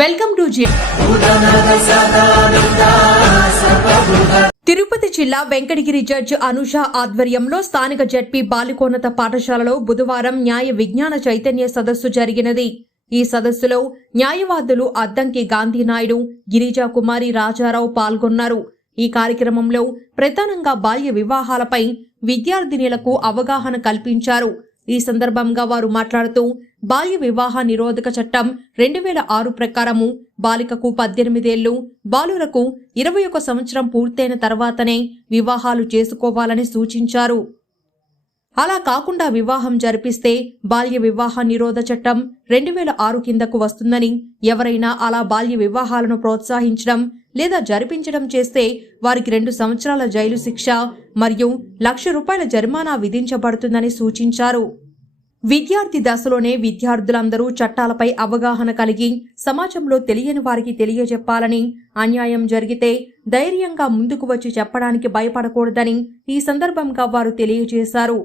Welcome to Tirupati జిల్లా Venkatagiri judge Anusha ఆధ్వర్యంలో స్థానిక జడ్పీ బాలికోన్నత పాఠశాలలో బుధవారం న్యాయ విజ్ఞాన చైతన్య సదస్సు జరిగినది. ఈ సదస్సులో న్యాయవాదులు అద్దంకి గాంధీనాయుడు, గిరిజా కుమారి రాజారావు పాల్గొన్నారు. ఈ కార్యక్రమంలో ప్రధానంగా బాల్య వివాహాలపై విద్యార్థినులకు అవగాహన కల్పించారు. ఈ సందర్భంగా వారు మాట్లాడుతూ బాల్య వివాహ నిరోధక చట్టం 2006 ప్రకారము బాలికకు 18 ఏళ్లు, బాలురకు 21 సంవత్సరం పూర్తయిన తర్వాతనే వివాహాలు చేసుకోవాలని సూచించారు. అలా కాకుండా వివాహం జరిపిస్తే బాల్య వివాహ నిరోధ చట్టం 2006 కిందకు వస్తుందని, ఎవరైనా అలా బాల్య వివాహాలను ప్రోత్సహించడం లేదా జరిపించడం చేస్తే వారికి 2 సంవత్సరాల జైలు శిక్ష మరియు ₹1,00,000 జరిమానా విధించబడుతుందని సూచించారు. విద్యార్థి దశలోనే విద్యార్థులందరూ చట్టాలపై అవగాహన కలిగి సమాజంలో తెలియని వారికి తెలియజెప్పాలని, అన్యాయం జరిగితే ధైర్యంగా ముందుకు వచ్చి చెప్పడానికి భయపడకూడదని ఈ సందర్భంగా వారు తెలియజేశారు.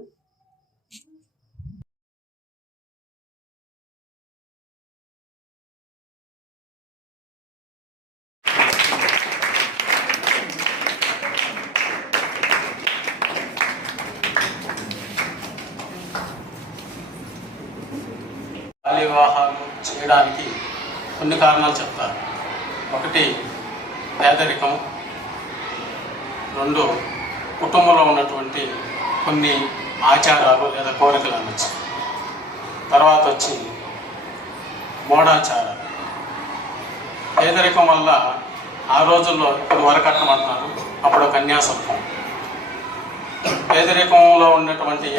బాల్య వివాహాలు చేయడానికి కొన్ని కారణాలు చెప్తారు. ఒకటి పేదరికం, 2 కుటుంబంలో ఉన్నటువంటి కొన్ని ఆచారాలు లేదా కోరికలు అనొచ్చు, తర్వాత వచ్చి మూఢాచారాలు. పేదరికం వల్ల ఆ రోజుల్లో ఇప్పుడు వరకట్నం అంటున్నారు, అప్పుడు కన్యాశుల్కం. పేదరికంలో ఉన్నటువంటి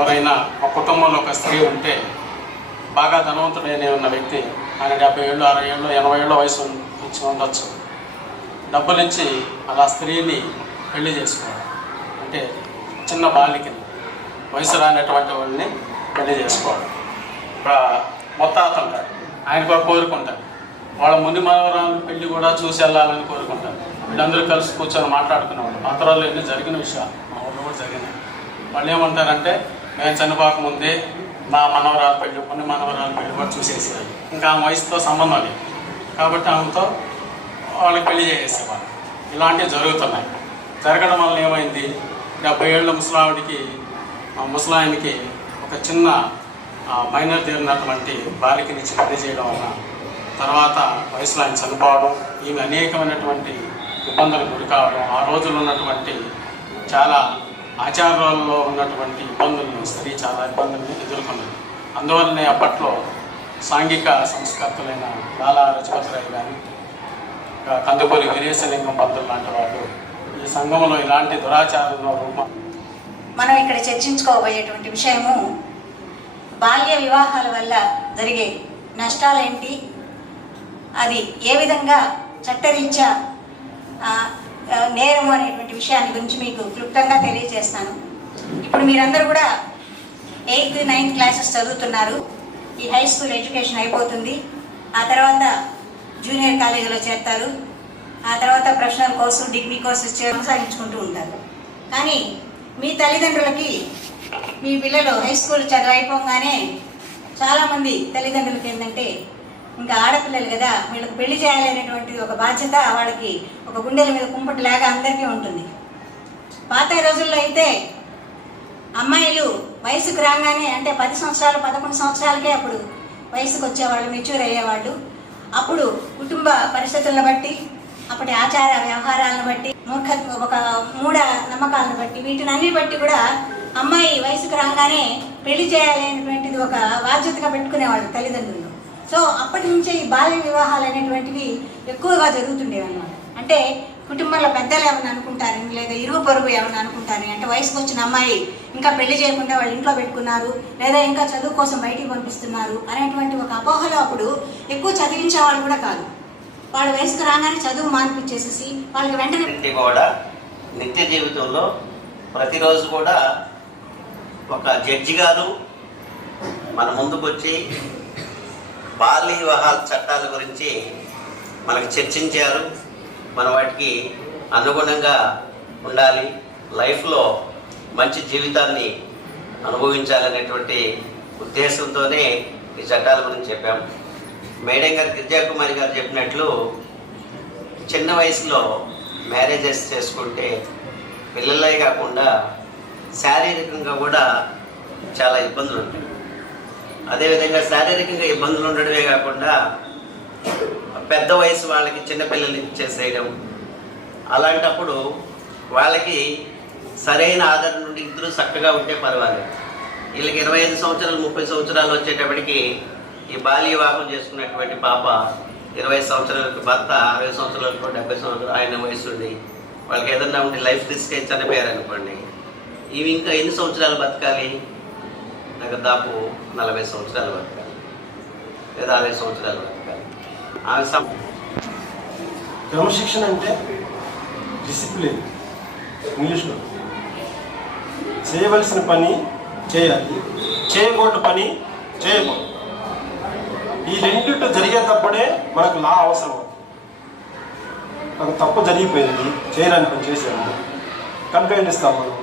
ఎవరైనా ఒక కుటుంబంలో ఒక స్త్రీ ఉంటే బాగా ధనవంతుడైన ఉన్న వ్యక్తి, ఆయన 70 ఏళ్ళు 60 ఏళ్ళు 80 ఏళ్ళ వయసు ఇచ్చి ఉండొచ్చు, డబ్బులు ఇచ్చి అలా స్త్రీని పెళ్లి చేసుకోవడం, అంటే చిన్న బాలికని వయసు రానటువంటి వాళ్ళని పెళ్లి చేసుకోవడం. మొత్తాతంటాడు, ఆయన కూడా కోరుకుంటారు, వాళ్ళ ముని మనవరాలు పెళ్లి కూడా చూసి వెళ్ళాలని కోరుకుంటారు. వీళ్ళందరూ కలిసి కూర్చొని మాట్లాడుకునేవాళ్ళు. పాత్రలో ఎన్ని జరిగిన విషయాలు మా ఊళ్ళో కూడా జరిగినాయి. వాళ్ళు ఏమంటారంటే, మేము చనిపోకముందే మా మనవరాలు పెళ్లి, కొన్ని మనవరాలు పెళ్లి కూడా చూసేసేవాళ్ళు, ఇంకా ఆమె వయసుతో సంబంధం లేదు కాబట్టి ఆమెతో వాళ్ళకి పెళ్లి చేసేవాళ్ళు. ఇలాంటివి జరుగుతున్నాయి. జరగడం వల్ల ఏమైంది, 70 ఏళ్ళ ముసలాయనికి ఒక చిన్న మైనర్ తీరినటువంటి బాలికనిచ్చి పెళ్లి చేయడం వల్ల తర్వాత వయసులో ఆయన చనిపోవడం, ఈమె అనేకమైనటువంటి ఇబ్బందులకు గురి కావడం, ఆ రోజుల్లో ఉన్నటువంటి చాలా ఆచారాల్లో ఉన్నటువంటి ఇబ్బందులను స్త్రీ చాలా ఇబ్బందులను ఎదుర్కొన్నది. అందువల్లనే అప్పట్లో సాంఘిక సంస్కర్తలైన లాలా లజపతి రాయ్ కానీ, కందుకూరి వీరేశలింగం పంతులు లాంటి వాళ్ళు ఈ సంఘంలో ఇలాంటి దురాచారంలో మనం ఇక్కడ చర్చించుకోబోయేటువంటి విషయము బాల్య వివాహాల వల్ల జరిగే నష్టాలేంటి, అది ఏ విధంగా చట్టరీత్యా నేరం అనేటువంటి విషయాన్ని గురించి మీకు క్లుప్తంగా తెలియజేస్తాను. ఇప్పుడు మీరందరూ కూడా 8th 9th క్లాసెస్ చదువుతున్నారు. ఈ హై స్కూల్ ఎడ్యుకేషన్ అయిపోతుంది. ఆ తర్వాత జూనియర్ కాలేజీలో చేరుతారు. ఆ తర్వాత ప్రొఫెషనల్ కోర్సు, డిగ్రీ కోర్సెస్ కొనసాగించుకుంటూ ఉంటారు. కానీ మీ తల్లిదండ్రులకి మీ పిల్లలు హై స్కూల్ చదువు అయిపోగానే చాలామంది తల్లిదండ్రులకి ఏంటంటే, ఇంకా ఆడపిల్లలు కదా, వీళ్ళకి పెళ్లి చేయాలనేటువంటి ఒక బాధ్యత వాళ్ళకి ఒక గుండెల మీద కుంపటిలాగా అందరికీ ఉంటుంది. పాత రోజుల్లో అయితే అమ్మాయిలు వయసుకు రాగానే, అంటే 10 సంవత్సరాలు 11 సంవత్సరాలకే అప్పుడు వయసుకు వచ్చేవాళ్ళు, మెచ్యూర్ అయ్యేవాళ్ళు. అప్పుడు కుటుంబ పరిస్థితులను బట్టి, అప్పటి ఆచార వ్యవహారాలను బట్టి, ఒక మూఢ నమ్మకాలను బట్టి, వీటిని అన్ని బట్టి కూడా అమ్మాయి వయసుకు రాగానే పెళ్లి చేయాలి అనేటువంటిది ఒక బాధ్యతగా పెట్టుకునేవాళ్ళు తల్లిదండ్రులు. సో అప్పటి నుంచే ఈ బాల్య వివాహాలు అనేటువంటివి ఎక్కువగా జరుగుతుండేవి అన్నమాట. అంటే కుటుంబంలో పెద్దలు ఏమన్నా అనుకుంటారని, లేదా ఇరుగు పొరుగు ఏమన్నా అనుకుంటారని, అంటే వయసుకు వచ్చిన అమ్మాయి ఇంకా పెళ్లి చేయకుండా వాళ్ళు ఇంట్లో పెట్టుకున్నారు, లేదా ఇంకా చదువు కోసం బయటికి పంపిస్తున్నారు అనేటువంటి ఒక అపోహలో అప్పుడు ఎక్కువ చదివించే వాళ్ళు కూడా కాదు. వాళ్ళ వయసుకు రాగానే చదువు మానిపించేసేసి వాళ్ళకి వెంటనే కూడా నిత్య జీవితంలో ప్రతిరోజు కూడా ఒక జడ్జి గారు మన ముందుకు వచ్చి బాల్య వివాహాల చట్టాల గురించి మనకు చర్చించారు. మన వాటికి అనుగుణంగా ఉండాలి, లైఫ్లో మంచి జీవితాన్ని అనుభవించాలనేటువంటి ఉద్దేశంతోనే ఈ చట్టాల గురించి చెప్పాము. మేడం గారు గిరిజాకుమారి గారు చెప్పినట్లు చిన్న వయసులో మ్యారేజెస్ చేసుకుంటే పిల్లలే కాకుండా శారీరకంగా కూడా చాలా ఇబ్బందులు ఉంటాయి. అదేవిధంగా శారీరకంగా ఇబ్బందులు ఉండడమే కాకుండా పెద్ద వయసు వాళ్ళకి చిన్నపిల్లల్ని ఇచ్చేసేయడం, అలాంటప్పుడు వాళ్ళకి సరైన ఆదరణ నుండి ఇద్దరు చక్కగా ఉంటే పర్వాలేదు. వీళ్ళకి 25 సంవత్సరాలు 30 సంవత్సరాలు వచ్చేటప్పటికి ఈ బాల్య వివాహం చేసుకున్నటువంటి పాప 20 సంవత్సరాలకు భర్త 60 సంవత్సరాలకు 70 సంవత్సరాలు ఆయన వయసు ఉండి వాళ్ళకి ఏదన్నా ఉంటే లైఫ్ రిస్క్ అయి చనిపోయారు అనుకోండి, ఇవి ఇంకా ఎన్ని సంవత్సరాలు బతకాలి? నాకు దాపు 40 సంవత్సరాలు బతకాలి లేదా 60 సంవత్సరాలు బతకాలి. క్రమశిక్షణ అంటే డిసిప్లిన్. ఇంగ్లీష్లో చేయవలసిన పని చేయాలి, చేయకూడని పని చేయకూడదు. ఈ రెండింటి జరిగేటప్పుడే మనకు లా అవసరం. నాకు తప్పు జరిగిపోయింది, చేయడానికి పని చేశాను, కంప్లైంట్ ఇస్తాం మనం.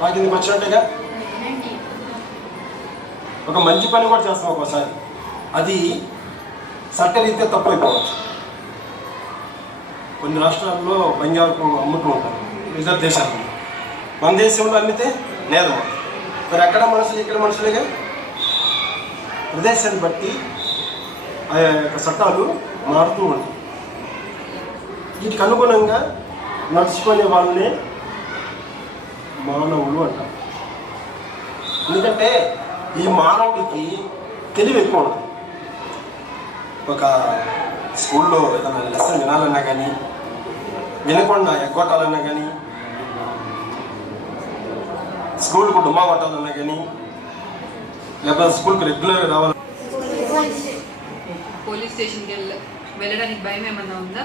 నాకు ఇది వచ్చినట్టుగా ఒక మంచి పని కూడా చేస్తాం ఒక్కోసారి, అది చట్టరీత్యా తప్పు అయిపోవచ్చు. కొన్ని రాష్ట్రాల్లో బంగారు అమ్ముతూ ఉంటారు, ఇతర దేశాల్లో. మన దేశంలో అమ్మితే నేరం. మరి అక్కడ మనుషులు ఇక్కడ మనుషులుగా ప్రదేశాన్ని బట్టి ఆ యొక్క చట్టాలు మారుతూ ఉంటాయి. వీటికి అనుగుణంగా నడుచుకునే వాళ్ళనే మానవులు అంటారు. ఎందుకంటే ఈ మానవుడికి తెలివి ఎక్కువ ఉంటుంది. ఒక స్కూల్లో ఏదైనా లెసన్ వినాలన్నా కానీ, వినకుండా ఎగ్గొట్టాలన్నా కానీ, స్కూల్కు డుమ్మా కొట్టాలన్నా కానీ, లేకపోతే స్కూల్కి రెగ్యులర్గా రావాలి. పోలీస్ స్టేషన్కి వెళ్ళడానికి భయం ఏమన్నా ఉందా?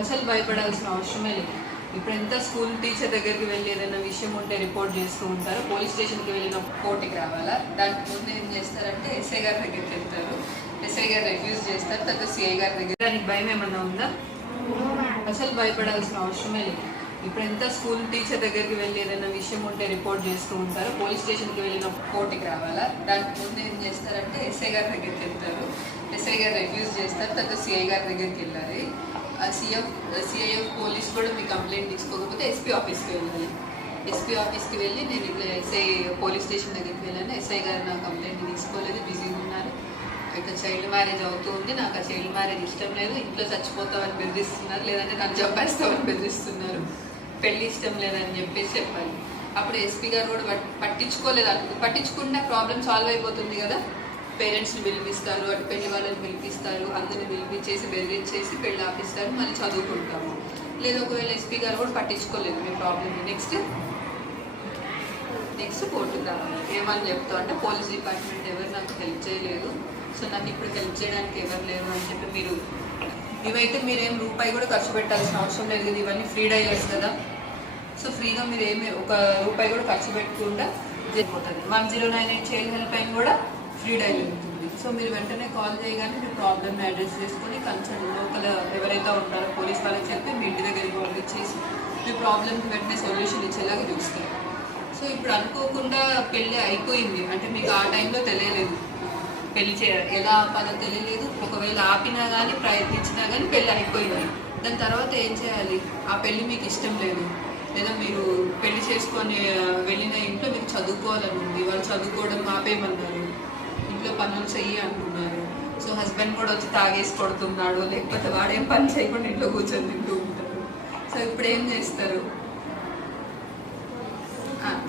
అసలు భయపడాల్సిన అవసరమే లేదు. ఇప్పుడు ఎంత స్కూల్ టీచర్ దగ్గరికి వెళ్ళి ఏదైనా విషయం ఉంటే రిపోర్ట్ చేస్తూ ఉంటారు. పోలీస్ స్టేషన్కి వెళ్ళిన కోర్టుకి రావాలా? దానికి ముందు ఏం చేస్తారంటే ఎస్ఐ గారి దగ్గరికి వెళ్తారు. ఎస్ఐ గారు రిఫ్యూజ్ చేస్తారు. తర్వాత సిఐ గారి దగ్గర. దానికి భయం ఏమన్నా ఉందా? అసలు భయపడాల్సిన అవసరమే లేదు. ఇప్పుడు ఎంత స్కూల్ టీచర్ దగ్గరికి వెళ్ళి ఏదైనా విషయం ఉంటే రిపోర్ట్ చేస్తూ ఉంటారు. పోలీస్ స్టేషన్కి వెళ్ళిన కోర్టుకి రావాలా? దానికి ముందు ఏం చేస్తారంటే ఎస్ఐ గారి దగ్గరికి వెళ్తారు. ఎస్ఐ గారు రిఫ్యూజ్ చేస్తారు. తర్వాత సిఐ గారి దగ్గరికి వెళ్ళాలి. సిఐఎఫ్ పోలీస్ కూడా మీ కంప్లైంట్ తీసుకోకపోతే ఎస్పీ ఆఫీస్కి వెళ్ళాలి. ఎస్పీ ఆఫీస్కి వెళ్ళి నేను ఇట్లా ఎస్ఐ పోలీస్ స్టేషన్ దగ్గరికి వెళ్ళాను, ఎస్ఐ గారు నా కంప్లైంట్ తీసుకోలేదు, బిజీగా ఉన్నారు, ఇట్లా చైల్డ్ మ్యారేజ్ అవుతుంది, నాకు ఆ చైల్డ్ మ్యారేజ్ ఇష్టం లేదు, ఇంట్లో చచ్చిపోతామని బెదిరిస్తున్నారు, లేదంటే నన్ను చంపేస్తామని బెదిరిస్తున్నారు, పెళ్లి ఇష్టం లేదని చెప్పేసి చెప్పాలి. అప్పుడు ఎస్పీ గారు కూడా పట్టించుకోలేదు. పట్టించుకుంటే ప్రాబ్లం సాల్వ్ అయిపోతుంది కదా. పేరెంట్స్ని పిలిపిస్తారు, అటు పెళ్లి వాళ్ళని పిలిపిస్తారు, అందరిని పిలిపించేసి బెదిరించేసి పెళ్ళి ఆపిస్తారు, మళ్ళీ చదువుకుంటాము. లేదా ఒకవేళ ఎస్పీ గారు కూడా పట్టించుకోలేదు మీ ప్రాబ్లమ్ని, నెక్స్ట్ కోర్టుకు రావాలి. ఏమని చెప్తాం అంటే పోలీస్ డిపార్ట్మెంట్ ఎవరు నాకు హెల్ప్ చేయలేదు, సో నాకు ఇప్పుడు హెల్ప్ చేయడానికి ఎవరు లేరు అని చెప్పి మీరు ఇవైతే మీరేం రూపాయి కూడా ఖర్చు పెట్టాల్సిన అవసరం లేదు కదా, ఇవన్నీ ఫ్రీ డైలర్స్ కదా. సో ఫ్రీగా మీరు ఏమి ఒక రూపాయి కూడా ఖర్చు పెట్టకుండా జరిగిపోతుంది. 1098 చైల్డ్ హెల్ప్ లైన్ కూడా ఫ్రీ డైలర్ ఉంటుంది. సో మీరు వెంటనే కాల్ చేయగానే మీ ప్రాబ్లమ్ని అడ్రస్ చేసుకొని కన్సర్న్ లోకల్ ఎవరైతే ఉంటారో పోలీస్ వాళ్ళకి చెప్పి మీ ఇంటి దగ్గరికి పంపించేసి మీ ప్రాబ్లమ్కి వెంటనే సొల్యూషన్ ఇచ్చేలాగా చూస్తారు. సో ఇప్పుడు అనుకోకుండా పెళ్ళి అయిపోయింది అంటే మీకు ఆ టైంలో తెలియలేదు పెళ్లి చేయాలి, ఎలా ఆపాలో తెలియలేదు. ఒకవేళ ఆపినా కానీ ప్రయత్నించినా కానీ పెళ్ళి అయిపోయింది. దాని తర్వాత ఏం చేయాలి? ఆ పెళ్ళి మీకు ఇష్టం లేదు, లేదా మీరు పెళ్లి చేసుకొని వెళ్ళిన ఇంట్లో మీకు చదువుకోవాలని ఉంది, వాళ్ళు చదువుకోవడం ఆపేయమన్నారు, ఇంట్లో పనులు చెయ్యి అంటున్నారు. సో హస్బెండ్ కూడా వచ్చి తాగేసి కొడుతున్నాడు, లేకపోతే వాడేం పని చేయకుండా ఇంట్లో కూర్చొని తింటూ ఉంటారు. సో ఇప్పుడు ఏం చేస్తారు?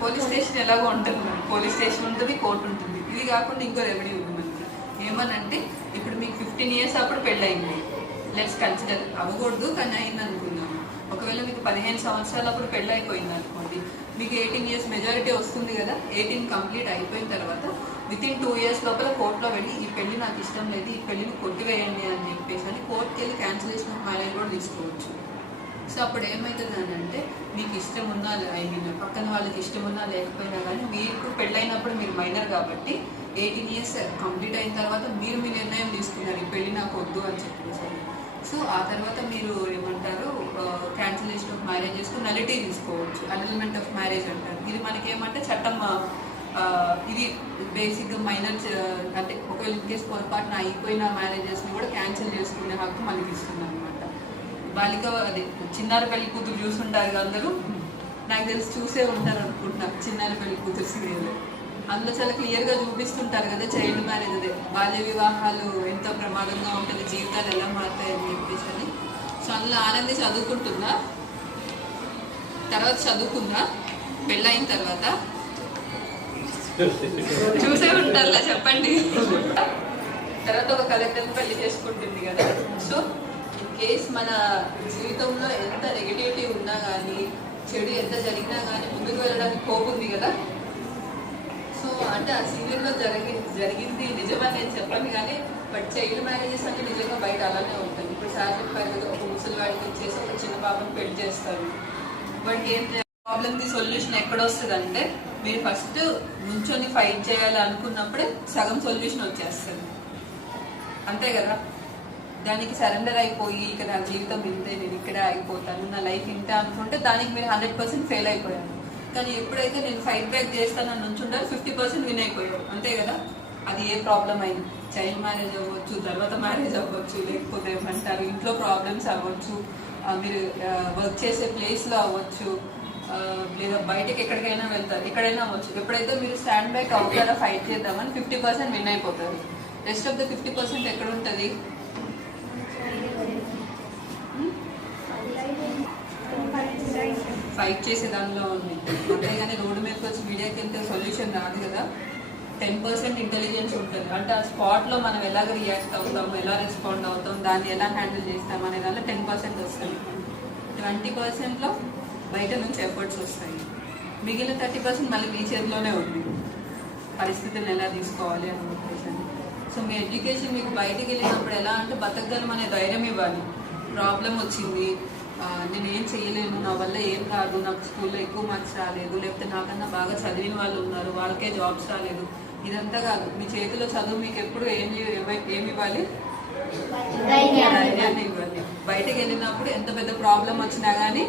పోలీస్ స్టేషన్ ఎలాగో ఉంటుంది, పోలీస్ స్టేషన్ ఉంటుంది, కోర్టు ఉంటుంది. ఇది కాకుండా ఇంకో రెమెడీ ఉంది మనకి. ఏమనంటే ఇప్పుడు మీకు 15 years అప్పుడు పెళ్ళయింది, లెట్స్ కన్సిడర్, అవ్వకూడదు కానీ అయింది అనుకుందాం. ఒకవేళ మీకు 15 సంవత్సరాలు అప్పుడు పెళ్ళి అయిపోయింది అనుకోండి, మీకు 18 years మెజారిటీ వస్తుంది కదా. 18 కంప్లీట్ అయిపోయిన తర్వాత వితిన్ 2 years లోపల కోర్టులో వెళ్ళి ఈ పెళ్లి నాకు ఇష్టం లేదు, ఈ పెళ్లిని కొట్టివేయండి అని చెప్పేసి అని కోర్టుకి వెళ్ళి క్యాన్సిలేషన్ ఆఫ్ మ్యారేజ్ కూడా తీసుకోవచ్చు. సో అప్పుడు ఏమవుతుంది అంటే మీకు ఇష్టం ఉన్నా పక్కన వాళ్ళకి ఇష్టం ఉన్నా లేకపోయినా కానీ మీకు పెళ్ళైనప్పుడు మీరు మైనర్ కాబట్టి 18 years కంప్లీట్ అయిన తర్వాత మీరు మీ నిర్ణయం తీసుకున్నారు ఈ పెళ్ళి నాకు వద్దు అని చెప్పేసి. సో ఆ తర్వాత మీరు ఏమంటారు క్యాన్సిలేషన్ ఆఫ్ మ్యారేజ్ చేసుకుని నలిటీ తీసుకోవచ్చు, అనల్మెంట్ ఆఫ్ మ్యారేజ్ అంటారు. ఇది మనకి ఏమంటే చట్టం ఇది బేసిక్గా మైనర్ అంటే ఒకవేళ ఇన్ కేసు పొరపాటున అయిపోయిన మ్యారేజెస్ని కూడా క్యాన్సిల్ చేసుకునే హక్కు మనకి ఇస్తుంది అనమాట. బాలిక అదే చిన్నారి పెళ్లి కూతురు చూసుంటారు కదా అందరూ, నాకు తెలిసి చూసే ఉంటారు అనుకుంటున్నా చిన్నారి పెళ్లి కూతురు సీరియల్. అందులో చాలా క్లియర్గా చూపిస్తుంటారు కదా చైల్డ్ మ్యారేజ్, అదే బాల్య వివాహాలు ఎంత ప్రమాదంగా ఉంటుంది, జీవితాలు ఎలా మారుతాయి అని చెప్పేసి అని. సో అందులో ఆనంది చదువుకుంటుందా, తర్వాత చదువుకుందా పెళ్ళైన తర్వాత? చూసే ఉంటారులా చెప్పండి. తర్వాత ఒక కలెక్టర్ని పెళ్లి చేసుకుంటుంది కదా. సో ఇన్ కేస్ మన జీవితంలో ఎంత నెగిటివిటీ ఉన్నా కానీ, చెడు ఎంత జరిగినా కానీ ముందుకు వెళ్ళడానికి హోప్ ఉంది కదా. సో అంటే ఆ సీరియల్లో జరిగింది నిజమని నేను చెప్పను కానీ, బట్ చైల్డ్ మ్యారేజెస్ అంటే నిజంగా బయట అలానే ఉంటుంది. ఇప్పుడు సార్ చెప్పారు కదా, ఒక ముసలి వాడికి వచ్చేసి ఒక చిన్న పాపను పెళ్లి చేస్తారు. బట్ ఏం ప్రాబ్లమ్కి సొల్యూషన్ ఎక్కడ వస్తుంది అంటే, మీరు ఫస్ట్ నుంచొని ఫైట్ చేయాలి అనుకున్నప్పుడే సగం సొల్యూషన్ వచ్చేస్తుంది, అంతే కదా. దానికి సరెండర్ అయిపోయి ఇక నా జీవితం ఇంతే, నేను ఇక్కడే అయిపోతాను, నా లైఫ్ ఇంతే అనుకుంటే దానికి మీరు 100% ఫెయిల్ అయిపోయారు. కానీ ఎప్పుడైతే నేను ఫైట్ బ్యాక్ చేస్తానని నుంచుంటారు 50% విన్ అయిపోయారు, అంతే కదా. అది ఏ ప్రాబ్లం అయింది, చైల్డ్ మ్యారేజ్ అవ్వచ్చు, తర్వాత మ్యారేజ్ అవ్వచ్చు, లేకపోతే ఏమంటారు ఇంట్లో ప్రాబ్లమ్స్ అవ్వచ్చు, మీరు వర్క్ చేసే ప్లేస్లో అవ్వచ్చు, లేదా బయటకి ఎక్కడికైనా వెళ్తారు, ఎక్కడైనా అవ్వచ్చు. ఎప్పుడైతే మీరు స్టాండ్ బ్యాక్ అవుతారో ఫైట్ చేద్దామని 50% విన్ అయిపోతారు. రెస్ట్ ఆఫ్ ద 50% ఎక్కడ ఉంటుంది? ఫైట్ చేసే దానిలో ఉంది. అంతేగాని రోడ్డు మీదకి వచ్చి మీడియాకి వెళ్తే సొల్యూషన్ రాదు కదా. 10% ఇంటెలిజెన్స్ ఉంటుంది. అంటే ఆ స్పాట్లో మనం ఎలాగ రియాక్ట్ అవుతాం, ఎలా రెస్పాండ్ అవుతాం, దాన్ని ఎలా హ్యాండిల్ చేస్తాం అనే దానిలో 10% వస్తుంది. 20%లో బయట నుంచి ఎఫర్ట్స్ వస్తాయి. మిగిలిన 30% మళ్ళీ మీ చేతిలోనే ఉంది, పరిస్థితిని ఎలా తీసుకోవాలి అని చెప్పేసి. సో మీ ఎడ్యుకేషన్ మీకు బయటికి వెళ్ళినప్పుడు ఎలా అంటే బతకగలం అనే ధైర్యం ఇవ్వాలి. ప్రాబ్లం వచ్చింది, నేను ఏం చేయలేను, నా వల్ల ఏం కాదు, నాకు స్కూల్లో ఎక్కువ మార్క్స్ రాలేదు, లేకపోతే నాకన్నా బాగా చదివిన వాళ్ళు ఉన్నారు వాళ్ళకే జాబ్స్ రాలేదు, ఇదంతా కాదు. మీ చేతిలో చదువు మీకు ఎప్పుడు ఏమి ఇవ్వాలి? ధైర్యాన్ని ఇవ్వాలి. బయటకు వెళ్ళినప్పుడు ఎంత పెద్ద ప్రాబ్లం వచ్చినా కానీ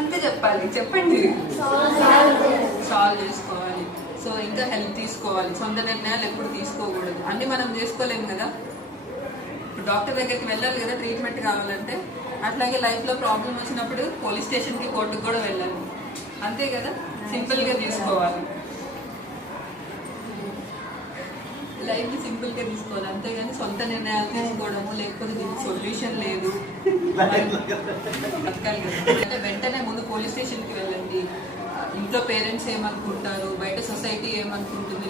అంతే చెప్పాలి, చెప్పండి, సాల్వ్ చేసుకోవాలి. సో ఇంకా హెల్ప్ తీసుకోవాలి. సొంత నిర్ణయాలు ఎప్పుడు తీసుకోకూడదు. అన్ని మనం చేసుకోలేము కదా. ఇప్పుడు డాక్టర్ దగ్గరికి వెళ్ళాలి కదా ట్రీట్మెంట్ కావాలంటే, అట్లాగే లైఫ్లో ప్రాబ్లం వచ్చినప్పుడు పోలీస్ స్టేషన్కి, కోర్టుకు కూడా వెళ్ళాలి, అంతే కదా. సింపుల్గా తీసుకోవాలి, లైఫ్ని సింపుల్గా తీసుకోవాలి, అంతేగాని సొంత నిర్ణయాలు తీసుకోవడము, లేకపోతే దీనికి సొల్యూషన్ లేదు బతకాలి కదా. అంటే వెంటనే ముందు పోలీస్ స్టేషన్కి వెళ్ళండి. ఇంట్లో పేరెంట్స్ ఏమనుకుంటారు, బయట సొసైటీ ఏమనుకుంటారు,